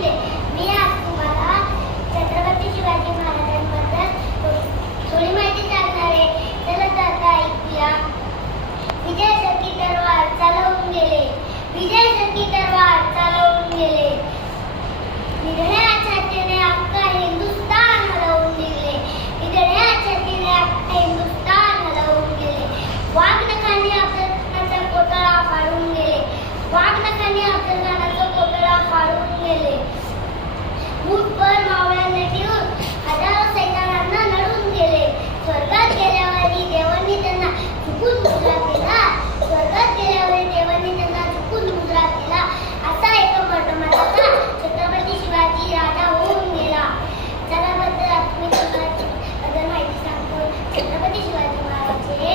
शिंदे. मी आज तुम्हाला छत्रपती शिवाजी महाराजांबद्दल थोडी माहिती सांगणार आहे. चला तर आता ऐकूया. विजयासाठी तलवार चालवून गेले, विजयासाठी तलवार चालवून गेले, निधड्या छातीने अख्खा हिंदुस्तान हलवून दिले, निधड्या छातीने अख्खा हिंदुस्तान हलवून गेले. वाघनखांनी अफजलखानाचा पुतळा फाडून गेले, वाघनखांनी अफजलखानाचा पुतळा फाडून गेले. मूठभर मावळ्यांना ठेवून हजारो सैनिकांना लढून गेले. स्वर्गात गेल्यावरही देवांनी त्यांना चुकून मुजरा दिला, स्वर्गात गेल्यावर देवांनी त्यांना चुकून मुजरा दिला. असा एक मर्दमानाचा छत्रपती शिवाजी राजा होऊन गेला. त्याबद्दल मी तुम्हाला माहिती सांगतो. छत्रपती शिवाजी महाराज हे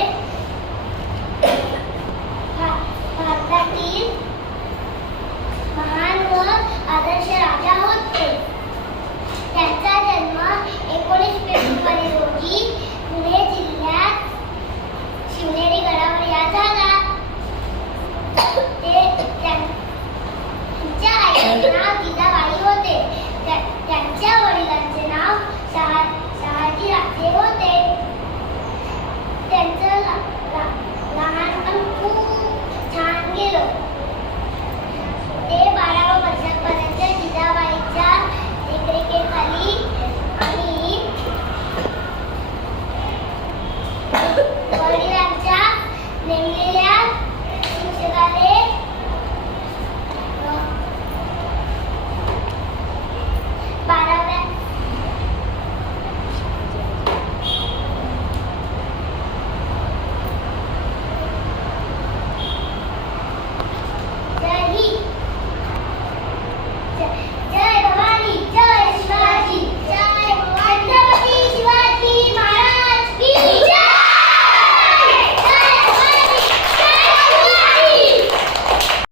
भारतातील महान व आदर्श राजा होते. त्यांचा जन्म 19 फेब्रुवारी रोजी पुणे जिल्ह्यात शिवनेरी गडावर या झाला. त्यांच्या आईचे नाव जिजाबाई होते.